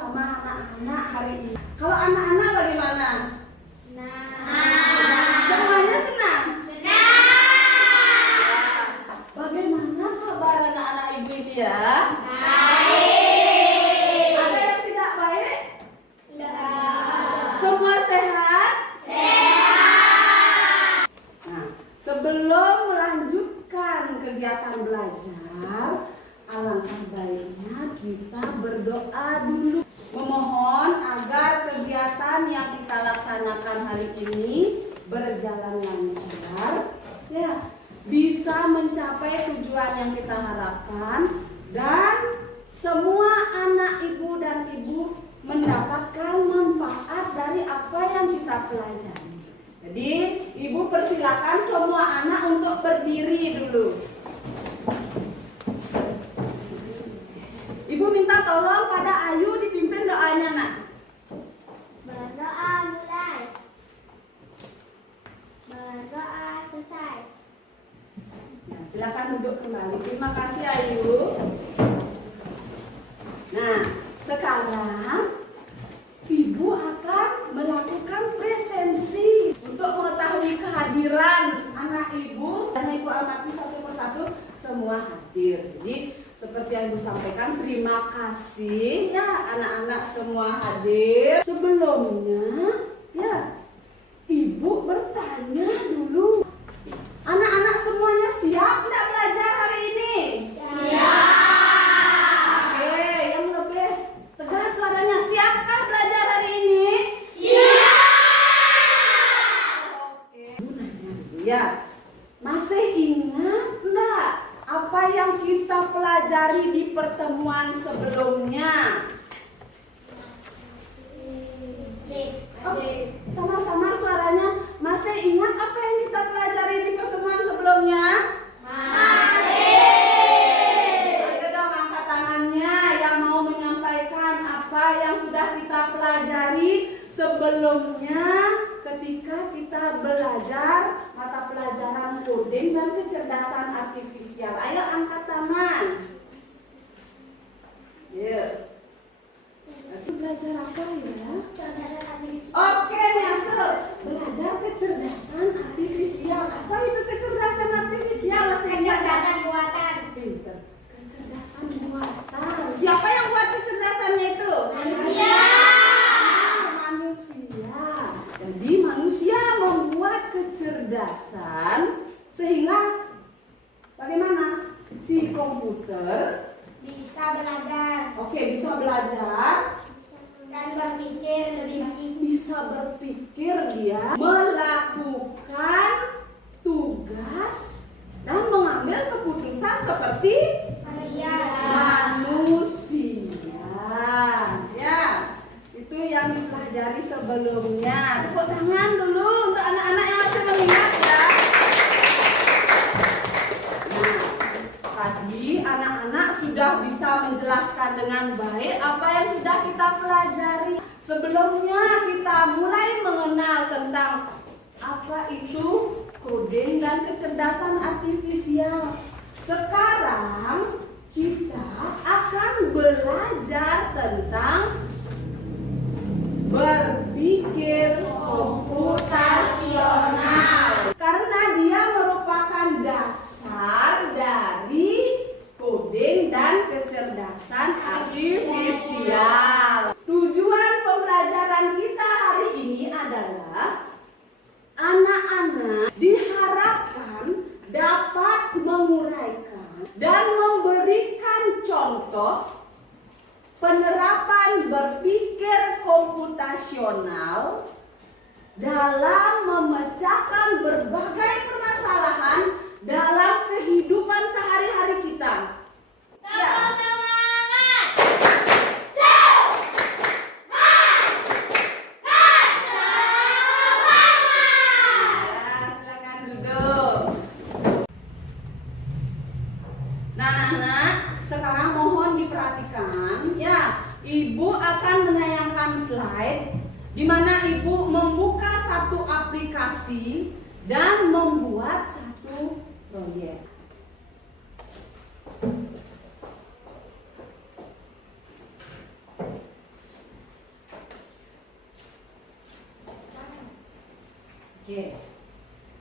bersama anak-anak hari ini. Kalau anak-anak bagaimana? Semuanya senang? Bagaimana kabar anak-anak ibu ini ya? Baik. Ada yang tidak baik? Tidak. Semua sehat? Sehat. Nah, sebelum melanjutkan kegiatan belajar, alangkah baiknya kita berdoa dulu. Memohon agar kegiatan yang kita laksanakan hari ini berjalan lancar, ya, bisa mencapai tujuan yang kita harapkan, dan semua anak ibu dan ibu mendapatkan manfaat dari apa yang kita pelajari. Jadi, ibu persilakan semua anak untuk berdiri dulu. Ibu minta tolong pada Ayu dipimpin doanya, nak. Berdoa mulai. Berdoa selesai. Nah, silakan duduk kembali. Terima kasih Ayu. Nah, sekarang ibu akan melakukan presensi untuk mengetahui kehadiran anak ibu, dan ibu amati satu persatu semua hadir. Jadi seperti yang ibu sampaikan, terima kasih ya anak-anak semua hadir. Sebelumnya ya, ibu bertanya dulu, anak-anak semuanya siap tidak belajar hari ini? Siap. Oke, yang lebih tegas suaranya, siapkah belajar hari ini? Siap. Oke, ibu nanya dulu ya, masih ingat enggak apa yang kita pelajari di pertemuan sebelumnya? Oke, sama-sama suaranya. Masih ingat apa yang kita pelajari di pertemuan sebelumnya? Masih. Ayo dong angkat tangannya yang mau menyampaikan apa yang sudah kita pelajari sebelumnya ketika kita belajar mata pelajaran coding dan kecerdasan artifisial. Ayo angkat tangan. Yuk. Nanti belajar apa ya? Oke, Nyasel. Belajar kecerdasan artifisial. Apa itu kecerdasan artifisial? Kecerdasan buatan. Pinter. Kecerdasan buatan. Siapa yang buat kecerdasannya itu? Manusia. Manusia. Jadi manusia membuat kecerdasan sehingga bagaimana? Si komputer Bisa belajar Oke, bisa belajar dan berpikir lebih baik. bisa berpikir, dia melakukan tugas dan mengambil keputusan seperti Manusia. Ya, itu yang dipelajari sebelumnya. Tepuk tangan dulu untuk anak-anak yang masih mengingat ya. Nah, tadi anak-anak sudah bisa menjelaskan dengan baik apa yang sudah kita pelajari. Sebelumnya kita mulai mengenal tentang apa itu coding dan kecerdasan artifisial. Sekarang kita akan belajar tentang berpikir komputasional, karena dia merupakan dasar dari coding dan kecerdasan artifisial. Tujuan pembelajaran kita hari ini adalah anak-anak diharapkan dapat menguraikan dan memberikan contoh penerapan berpikir komputasional dalam memecahkan berbagai permasalahan dalam kehidupan sehari-hari kita. Ya. Silakan duduk. Nah, anak-anak, sekarang mohon diperhatikan ya. Ibu akan menayangkan slide di mana ibu membuka satu aplikasi dan membuat satu proyek. Oke.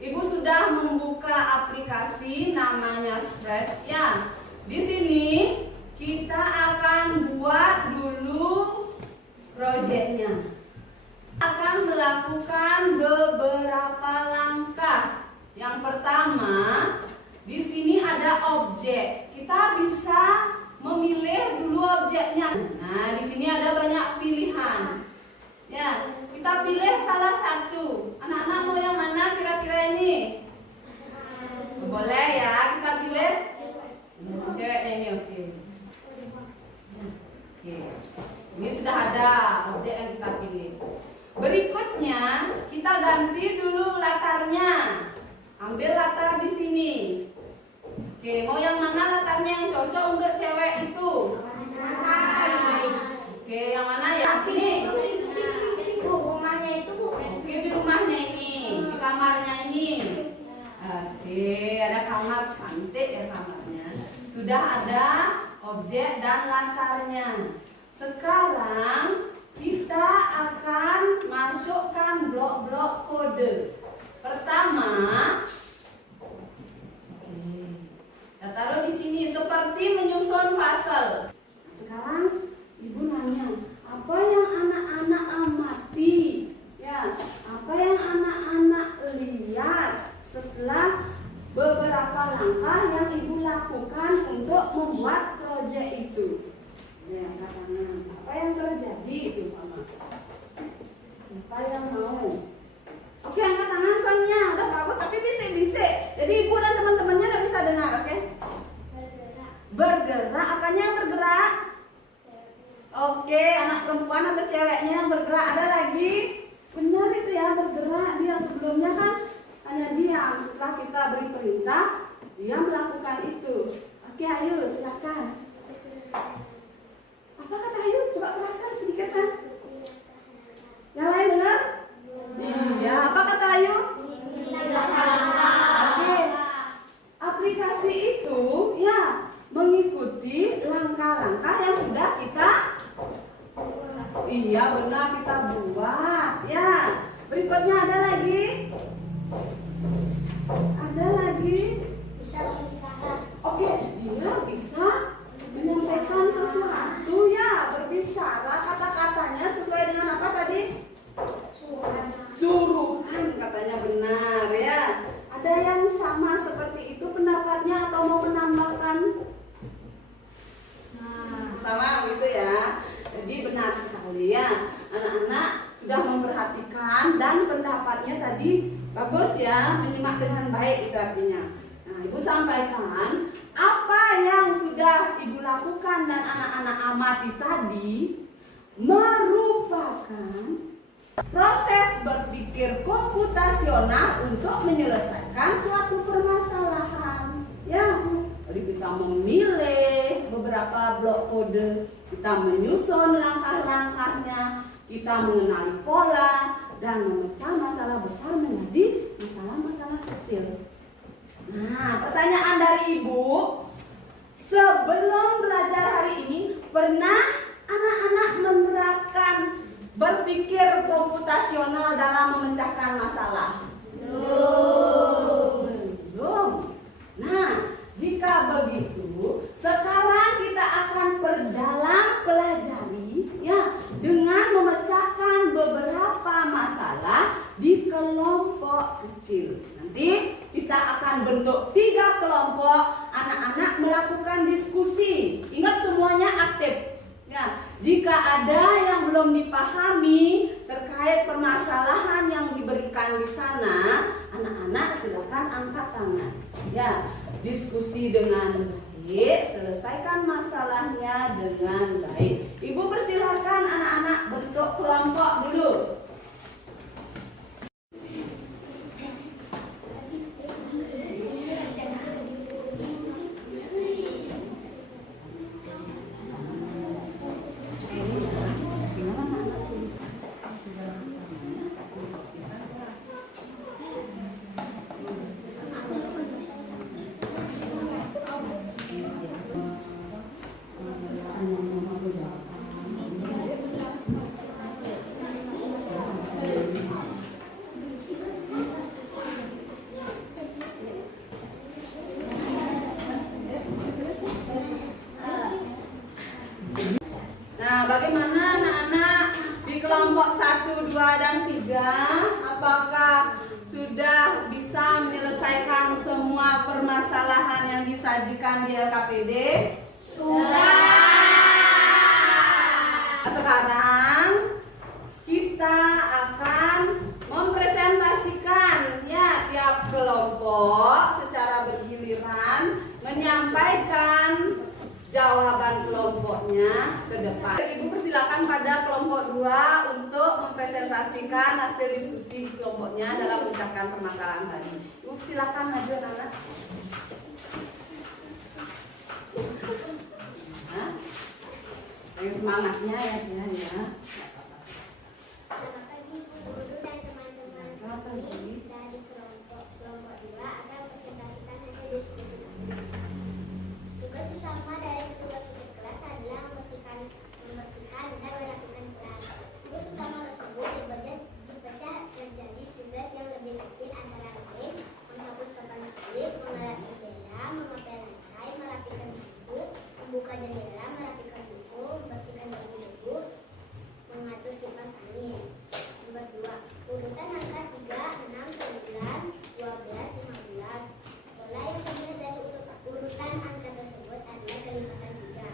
Ibu sudah membuka aplikasi namanya Spread ya. Di sini kita akan buat dulu proyeknya. Akan melakukan beberapa langkah. Yang pertama, di sini ada objek. Kita bisa memilih dulu objeknya. Nah, di sini ada banyak pilihan. Ya, kita pilih salah satu. Anak-anak mau yang mana kira-kira ini? Boleh ya, kita pilih cewek ini, oke. Oke. Ini sudah ada objek yang kita pilih. Berikutnya, kita ganti dulu latarnya. Ambil latar di sini. Oke, mau yang mana latarnya yang cocok untuk cewek itu? Oke, yang mana ya? Ini. Rumahnya itu, Bu. Oke, di rumahnya ini, di kamarnya ini. Oke, ada kamar cantik ya kamarnya. Sudah ada objek dan latarnya. Sekarang kita akan masukkan blok-blok kode. Pertama, kita taruh di sini seperti menyusun puzzle. Sekarang ibu nanya, apa yang anak-anak amati? Ya, apa yang anak-anak lihat setelah beberapa langkah yang ibu lakukan untuk membuat proyek itu? Ya, katanya, apa yang terjadi itu, Mama? Siapa yang mau? Oke, angkat tangan Sonia, udah bagus tapi bisik-bisik. Jadi ibu dan teman-temannya udah bisa dengar, oke? Bergerak, apanya yang bergerak? Oke, anak perempuan atau ceweknya yang bergerak. Ada lagi? Benar itu ya, bergerak. Dia sebelumnya kan hanya diam. Setelah kita beri perintah, dia melakukan itu. Oke, ayo silakan. Apa kata Ayu? Coba keraskan sedikit, San. Yang lain dengar? Iya, apa kata Ayu? Oke. Aplikasi itu ya mengikuti langkah-langkah yang sudah kita benar kita buat. Ya. Berikutnya ada lagi? Ada lagi? Bisa bicara. Oke, dia bisa menyampaikan sesuatu ya, berbicara kata-katanya sesuai dengan apa tadi? Suruhan katanya benar ya. Ada yang sama seperti itu pendapatnya atau mau menambahkan? Nah, sama gitu ya. Jadi benar sekali ya. Anak-anak sudah memperhatikan dan pendapatnya tadi bagus ya, menyimak dengan baik itu artinya. Nah, Ibu sampaikan apa yang sudah Ibu lakukan dan anak-anak amati tadi merupakan proses berpikir komputasional untuk menyelesaikan suatu permasalahan. Ya, jadi kita memilih beberapa blok kode, kita menyusun langkah-langkahnya, kita mengenali pola dan memecah masalah besar menjadi masalah-masalah kecil. Nah, pertanyaan dari Ibu, sebelum belajar hari ini pernah anak-anak menerapkan berpikir komputasional dalam memecahkan masalah? Belum. Nah, jika begitu, sekarang kita akan perdalam pelajari ya dengan memecahkan beberapa masalah di kelompok kecil. Nanti kita akan bentuk 3 kelompok, anak-anak melakukan diskusi. Ingat semuanya aktif. Ya, jika ada yang belum dipahami terkait permasalahan yang diberikan di sana, anak-anak silakan angkat tangan. Ya, diskusi dengan baik, selesaikan masalahnya dengan baik. Ibu persilahkan anak-anak bentuk kelompok dulu. kelompok 1, 2, dan 3, apakah sudah bisa menyelesaikan semua permasalahan yang disajikan di LKPD? Sudah. Sekarang kita akan mempresentasikan ya tiap kelompok secara bergiliran menyampaikan jawaban kelompoknya ke depan. Ibu persilakan pada kelompok 2 untuk mempresentasikan hasil diskusi kelompoknya dalam memecahkan permasalahan tadi. Ibu silakan maju anak. Yang semangatnya ya. Selamat pagi Bu Guru dan teman-teman. Selamat pagi. Dari kelompok 2 akan presentasikan hasil diskusi kami. Tugas utama dari tugas kelas adalah membersihkan dan merapikan kelas. Tugas utama tersebut dipecah menjadi tugas yang lebih kecil antara lain menghapus papan tulis, mengelap jendela, mengepel lantai, merapikan buku, membuka jendela, merapikan buku, membersihkan debu-debu, mengatur kipas angin. Nomor 2, urutan angka 3, 6, 9, 12, 15. Pola yang benar dari urutan angka tersebut adalah kelipatan 3.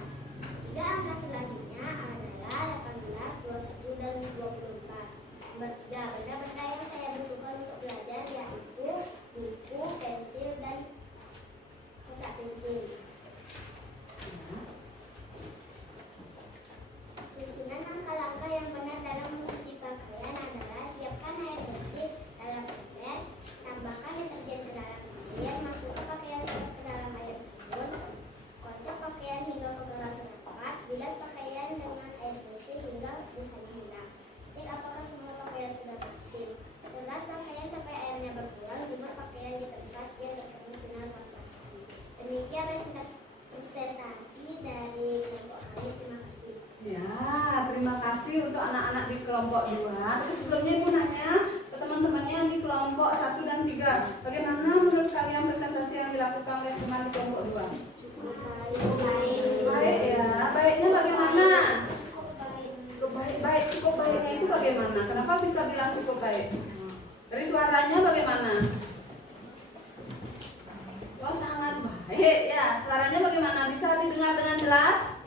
3 angka selanjutnya adalah 18, 21, dan 24. Nomor 3, benda-benda yang saya butuhkan untuk belajar yaitu buku, pensil, dan kotak pensil. Susunan langkah-langkah yang benar dalam mencuci pakaian adalah siapkan air bersih dalam ember, tambahkan deterjen ke dalam air, masukkan pakaian ke dalam air sabun, kocok pakaian hingga kotoran rapat, bilas pakaian dengan air bersih hingga busanya hilang. Cek apakah semua pakaian sudah bersih. Peras pakaian sampai airnya berkurang, jemur pakaian di tempat yang terkena sinar matahari. Demikian presentasi dari kelompok kami. Terima kasih. Ya, terima kasih untuk anak-anak di kelompok 2. Terus sebelumnya Ibu nanya ke teman-temannya yang di kelompok 1 dan 3. Bagaimana menurut kalian presentasi yang dilakukan oleh teman di kelompok 2? Baik ya. Baiknya bagaimana? Cukup baiknya itu bagaimana? Kenapa bisa bilang cukup baik? Dari suaranya bagaimana? Oh, sangat baik ya. Suaranya bagaimana? Bisa didengar dengan jelas?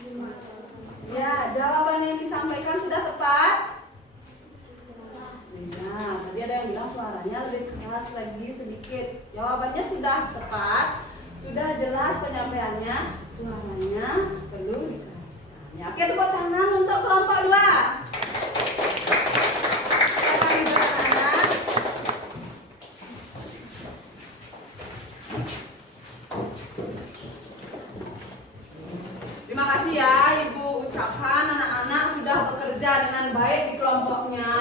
Ya, jawaban yang disampaikan sudah tepat? Ya, tadi ada yang bilang suaranya lebih keras lagi sedikit. Jawabannya sudah tepat, sudah jelas penyampaiannya, suaranya perlu dikeraskan. Ya, oke, tepuk tangan untuk kelompok 2. Silakan tepuk tangan. Terima kasih ya Ibu ucapkan anak-anak sudah bekerja dengan baik di kelompoknya,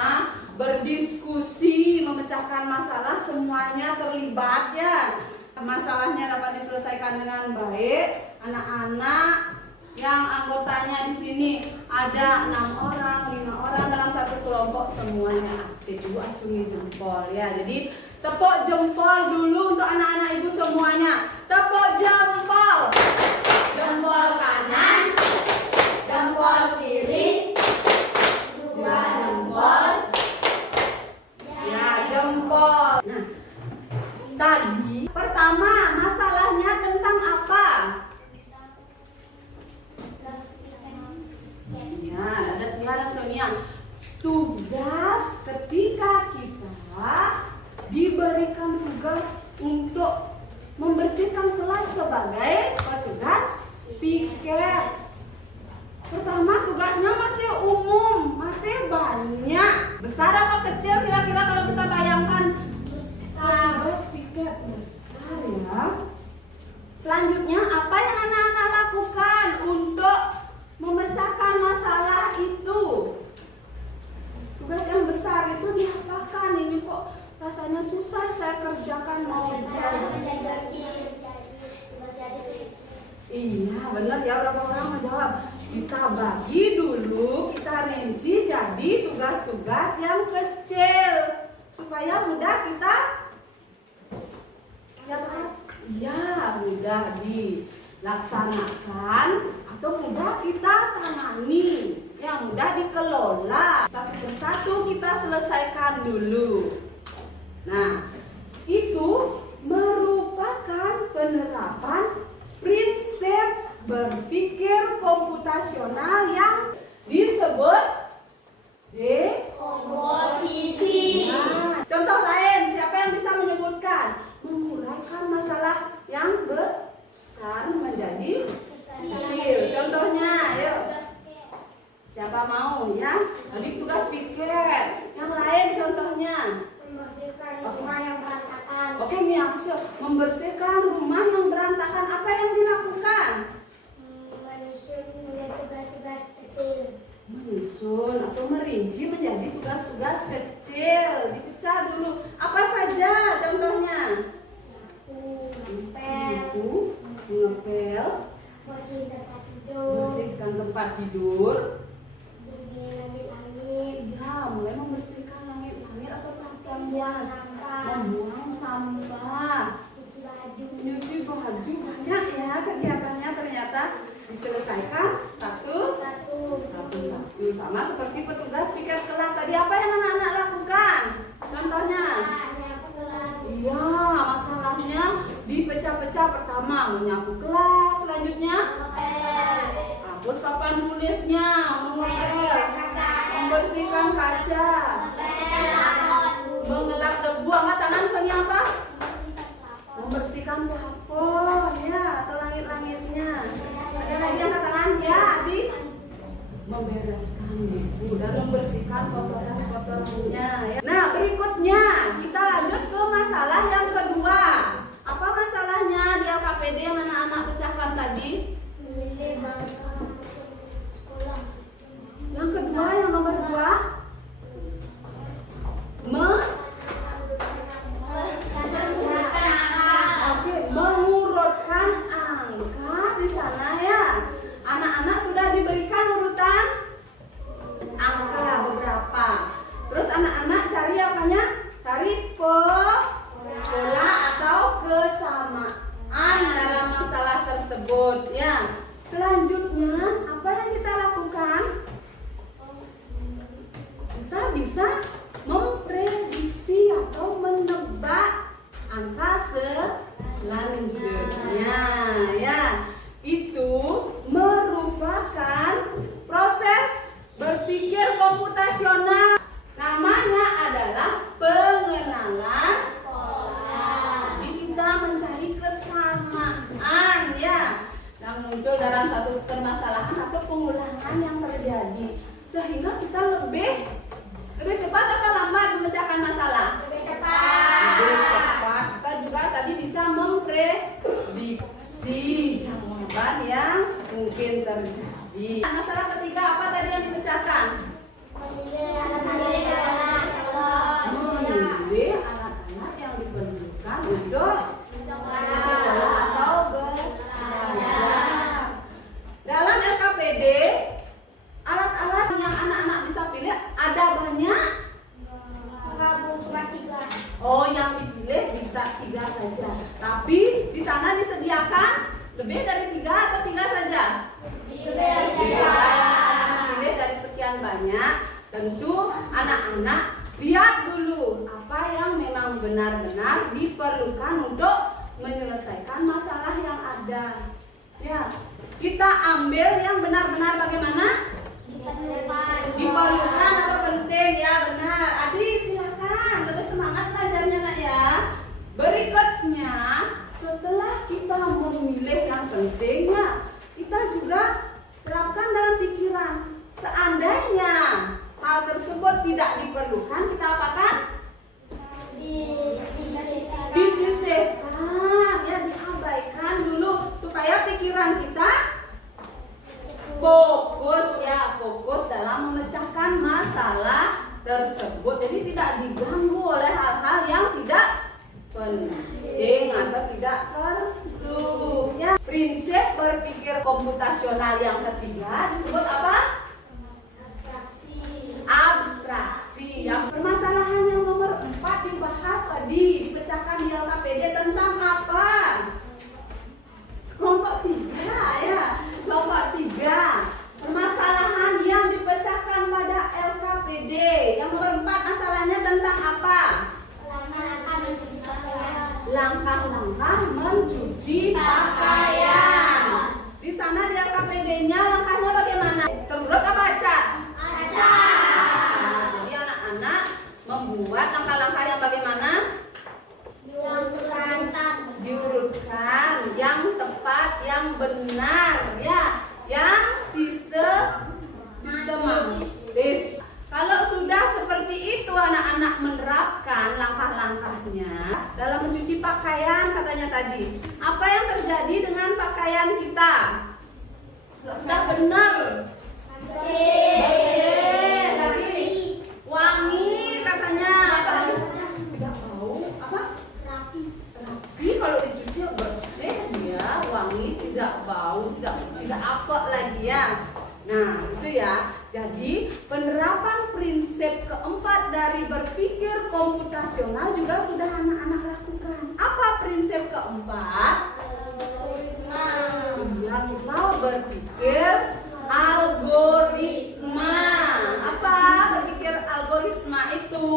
berdiskusi, memecahkan masalah, semuanya terlibat ya. Masalahnya dapat diselesaikan dengan baik. Anak-anak yang anggotanya di sini ada 6 orang, 5 orang dalam satu kelompok, semuanya aktif. Ibu acungi jempol ya. Jadi tepuk jempol dulu untuk anak-anak Ibu semuanya. Tepuk jempol. Jempol kanan, jempol kiri, 2 jempol, ya jempol. Nah, tadi pertama masalahnya tentang apa? Ya, ada Tia dan Sonia. Tugas ketika kita diberikan tugas untuk membersihkan kelas sebagai petugas piket. Pertama tugasnya masih umum, masih banyak. Besar apa kecil kira-kira kalau kita bayangkan? Besar. Tugas piket besar ya. Selanjutnya apa yang anak-anak lakukan untuk memecahkan masalah itu? Tugas yang besar itu diapakan? Ini kok rasanya susah saya kerjakan mau Iya benar ya, berapa orang menjawab? Kita bagi dulu, kita rinci jadi tugas-tugas yang kecil supaya mudah kita mudah dilaksanakan atau mudah kita tangani. yang mudah dikelola. Satu persatu kita selesaikan dulu. Nah, itu merupakan penerapan prinsip berpikir komputasional yang disebut Dekomposisi. Nah, contoh lain, siapa yang bisa menyebutkan? Menguraikan masalah yang besar menjadi kecil. Contohnya, ayo. Siapa mau ya? Tadi tugas piket. Yang lain contohnya. Membersihkan rumah yang berantakan. Oke, nih membersihkan rumah yang berantakan. Apa yang dilakukan? Menyusun menjadi tugas-tugas kecil. Menyusun atau merinci menjadi tugas-tugas kecil. Dipecah dulu. Apa saja contohnya? Ngepel, Ngepel, bersihin tempat tidur, bersihkan tempat tidur. bersihin langit-langit, Iya, mulai membersihkan langit-langit atau pelan-pelan buang sampah, membuang sampah. cuci baju. Nyuci baju, banyak ya kegiatannya, ternyata diselesaikan satu-satu. Sama seperti petugas piket kelas tadi. Apa yang anak-anak lakukan? Contohnya? Nyapu kelas, Iya, masalahnya dipecah-pecah. Pertama menyapu kelas, selanjutnya hapus papan tulisnya, mengepel, membersihkan kaca, mengelap debu. Angkat tangan, Sonia, apa? Membersihkan plafon, ya, atau langit-langitnya. Ada lagi angkat tangan, ya, Adi. Membereskan buku dan membersihkan kotoran-kotorannya. Ya. Nah, berikutnya kita lanjut ke masalah yang kedua. Apa masalahnya di LKPD yang anak-anak pecahkan tadi? memilih barang sekolah, Yang kedua, yang nomor 2, Oke, mengurutkan angka di sana ya. Anak-anak sudah diberikan urutan angka beberapa. Terus anak-anak cari apanya? Cari pola atau kesamaan dalam masalah tersebut ya. Selanjutnya apa yang kita lakukan? Kita bisa memprediksi atau menebak angka selanjutnya ya. Itu merupakan proses berpikir komputasional. Namanya adalah pengenalan pola. Jadi kita mencari kesamaan ya yang muncul dalam satu permasalahan atau pengulangan yang terjadi, sehingga kita lebih cepat atau lambat memecahkan masalah. lebih cepat. Lebih cepat. Kita juga tadi bisa memprediksi jawaban yang mungkin terjadi. Masalah ketiga apa tadi yang dipecahkan? Memilih anak-anak sekolah, Memilih anak-anak yang diperlukan untuk sekolah atau belajar. Dalam LKPD, alat-alat yang anak-anak bisa pilih ada banyak. menggabung cuma 3. Oh, yang dipilih bisa 3 saja. Tapi di sana disediakan lebih dari 3 atau 3 saja? Pilih dari sekian banyak. Tentu anak-anak lihat dulu apa yang memang benar-benar diperlukan untuk menyelesaikan masalah yang ada. Ya, kita ambil yang benar-benar bagaimana? Diperlukan atau penting, ya benar. Adi silakan, lebih semangat belajarnya nak ya. Berikutnya, setelah kita memilih yang pentingnya, kita juga terapkan dalam pikiran. Seandainya hal tersebut tidak diperlukan, kita apakan? Disisihkan, ya diabaikan dulu supaya pikiran kita fokus ya, fokus dalam memecahkan masalah tersebut. Jadi tidak diganggu oleh hal-hal yang tidak penting atau tidak perlu. Ya, prinsip berpikir komputasional yang ketiga disebut apa? Abstraksi. Yang permasalahan yang nomor 4 dibahas tadi, dipecahkan di LKPD tentang apa? Kelompok 3 ya. Kelompok 3. Permasalahan yang dipecahkan Membuat langkah-langkah yang bagaimana? Diurutkan, yang tepat, yang benar, ya, yang sistematis. Kalau sudah seperti itu anak-anak menerapkan langkah-langkahnya dalam mencuci pakaian katanya tadi. Apa yang terjadi dengan pakaian kita? Kalau sudah benar, bersih, lagi wangi katanya, apalagi tidak bau, apa? Rapi. Kalau dicuci bersih dia, wangi, tidak bau, tidak apek lagi ya. Nah, itu ya. Jadi, penerapan prinsip keempat dari berpikir komputasional juga sudah anak-anak lakukan. Apa prinsip keempat? Iya, kita berpikir algoritma. Apa berpikir algoritma itu?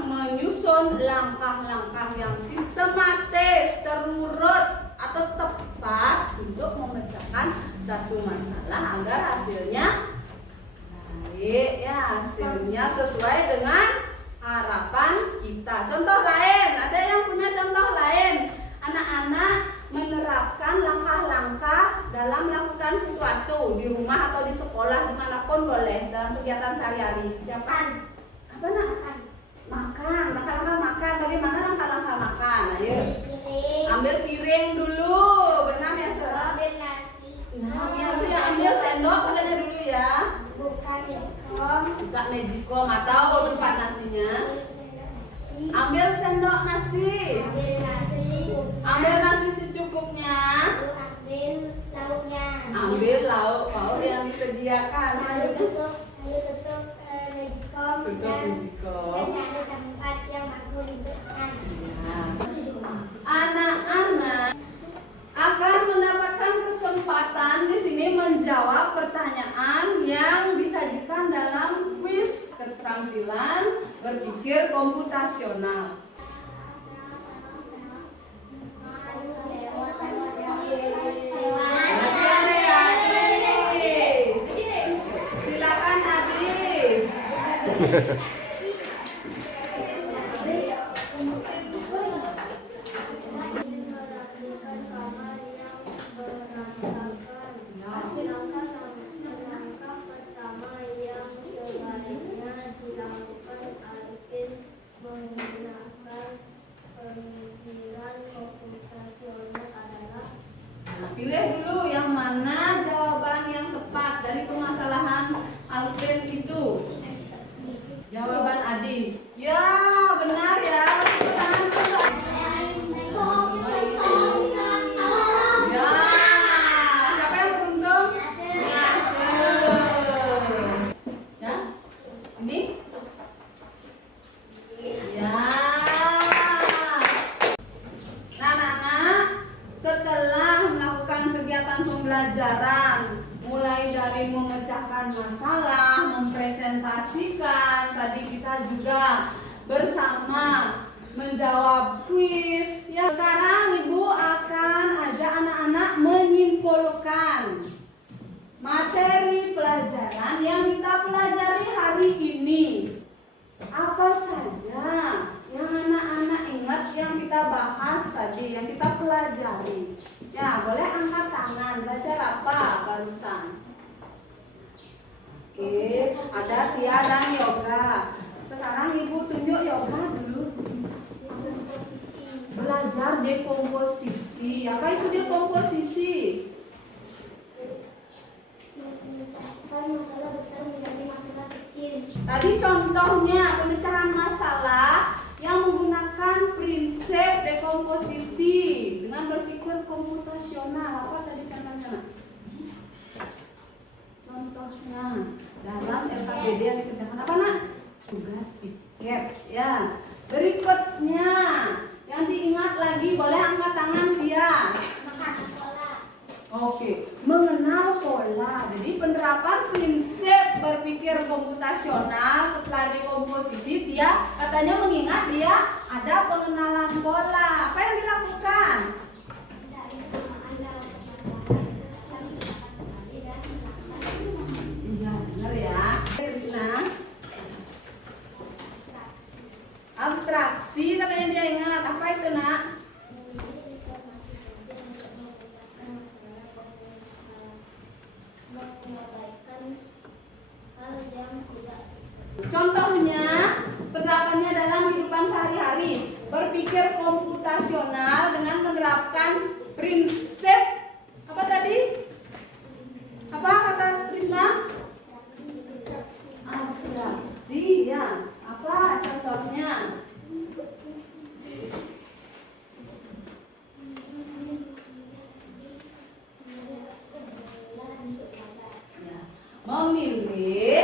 Menyusun langkah-langkah yang sistematis, terurut atau tepat untuk memecahkan satu masalah agar hasilnya baik, ya, hasilnya sesuai dengan harapan kita. Contoh lain, ada yang punya contoh lain? Anak-anak menerapkan langkah-langkah dalam melakukan sesuatu di rumah atau di sekolah, dimanapun boleh, dalam kegiatan sehari-hari. Siapa? Apa nak? Makan, langkah-langkah makan. Bagaimana langkah-langkah makan? Ayo. Ambil piring dulu. Benar ya, Sarah? Ambil nasi. Nah, biasa ya, ambil sendok katanya dulu ya. Buka magicom. Buka magicom atau tempat nasinya. Ambil sendok nasi. Ambil nasi secukupnya. Ambil lauknya. Ambil lauk yang disediakan. Lalu tutup magicom. Tutup magicom. Dan cari tempat yang aku dudukkan. Anak-anak akan mendapatkan kesempatan di sini menjawab pertanyaan yang disajikan dalam kuis keterampilan berpikir komputasional. Silakan Adi. Langkah pertama yang sebaiknya dilakukan Alvin menggunakan pemikiran komputasional adalah. Pilih dulu yang mana jawaban yang tepat dari permasalahan Alvin itu. Jawaban Adi. Ya, benar ya. Ya. Siapa yang beruntung? Ya. Ini? Ya. Nah, anak-anak, setelah melakukan kegiatan pembelajaran, mulai dari memecahkan masalah, mempresentasikan, tadi kita juga bersama menjawab kuis. Ya, sekarang Ibu akan ajak anak-anak menyimpulkan materi pelajaran yang kita pelajari hari ini. Apa saja yang anak-anak ingat yang kita bahas tadi, yang kita pelajari? Ya, boleh angkat tangan. Belajar apa barusan? Oke, ada Tia dan Yoga. Sekarang Ibu tunjuk Yoga dulu. Belajar dekomposisi. Apa itu dekomposisi? Memecahkan masalah besar menjadi masalah kecil. Tadi contohnya pemecahan masalah yang menggunakan prinsip dekomposisi dengan berpikir komputasional. Apa tadi contohnya? Contohnya dalam LKPD yang dikerjakan apa nak? Tugas pikir. Ya. Berikutnya yang diingat lagi, boleh angkat tangan dia. Oke, mengenal pola. Jadi penerapan prinsip berpikir komputasional setelah dekomposisi, dia katanya mengingat dia ada pengenalan pola. Apa yang dilakukan? komputasional dengan menerapkan prinsip apa tadi? Apa kata Krisna? Abstraksi ya. Apa contohnya? Memilih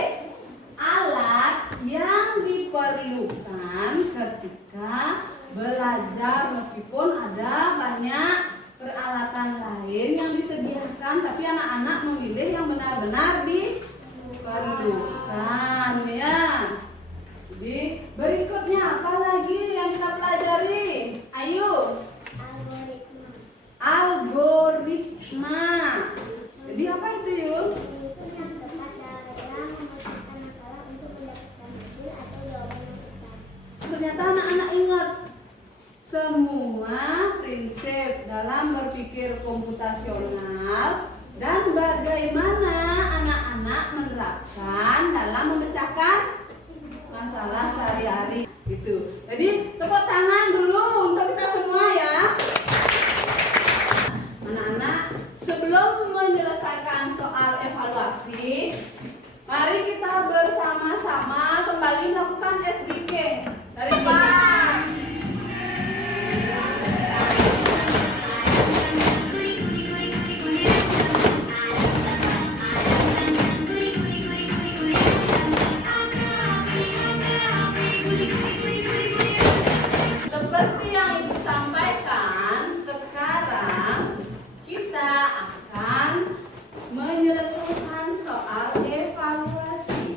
alat yang diperlukan ketika belajar, meskipun ada banyak peralatan lain yang disediakan, tapi anak-anak memilih yang benar-benar diperlukan ya. Jadi berikutnya apa lagi yang kita pelajari? Ayo. Algoritma. Jadi apa itu yuk? Ternyata anak-anak ingat semua prinsip dalam berpikir komputasional dan bagaimana anak-anak menerapkan dalam memecahkan masalah sehari-hari gitu. Jadi tepuk tangan dulu untuk kita semua ya. Anak-anak, sebelum menyelesaikan soal evaluasi, mari kita bersama-sama kembali melakukan SBK dari kelas. Seperti yang Ibu sampaikan, sekarang kita akan menyelesaikan soal evaluasi.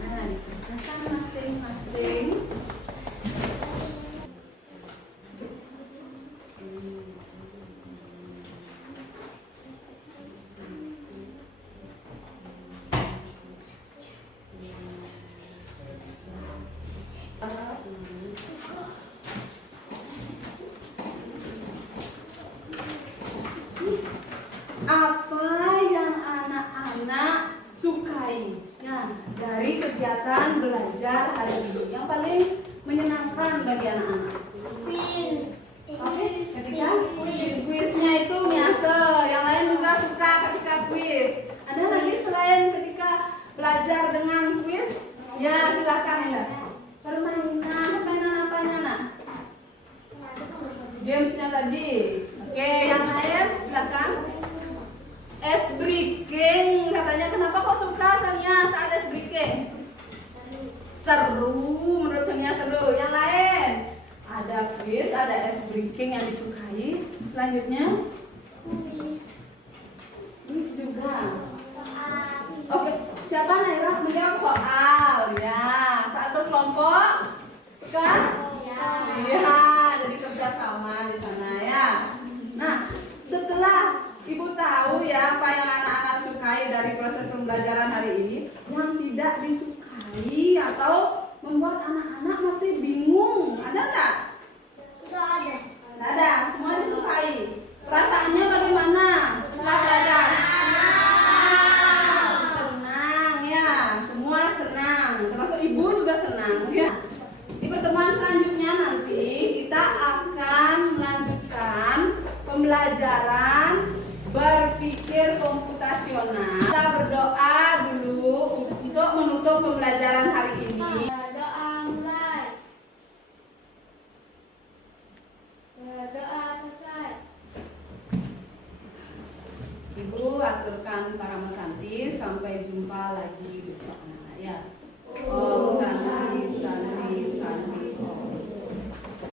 Nah, dikerjakan masing-masing. Apa yang anak-anak sukai dari kegiatan belajar hari ini? Yang paling menyenangkan bagi anak-anak? Oke, ketika kuisnya itu biasa. Yang lain juga suka ketika kuis. Ada lagi selain ketika belajar dengan kuis? Ya, silakan ya. Permainan apanya nak? Gamesnya tadi. Oke, yang lain silakan. Es breaking katanya, kenapa kok suka Sania saat es breaking? Seru, menurut Sania seru. Yang lain ada quiz, ada es breaking yang disukai. Selanjutnya quiz juga. Oke, siapa Naira menjawab soal? Ya, saat berkelompok suka? Iya, jadi kerjasama di sana ya. Nah, setelah Ibu tahu ya apa yang anak-anak sukai dari proses pembelajaran hari ini, yang tidak disukai atau membuat anak-anak masih bingung, ada nggak? Ada. Ada, semua disukai. Perasaannya bagaimana setelah belajar? Senang ya, semua senang, termasuk ibu juga senang ya. Di pertemuan selanjutnya nanti kita akan melanjutkan pembelajaran berpikir komputasional. Kita berdoa dulu untuk menutup pembelajaran hari ini. Doa mulai. Doa selesai. Ibu aturkan para mesanti, sampai jumpa lagi besok ya. Om Santi Sasi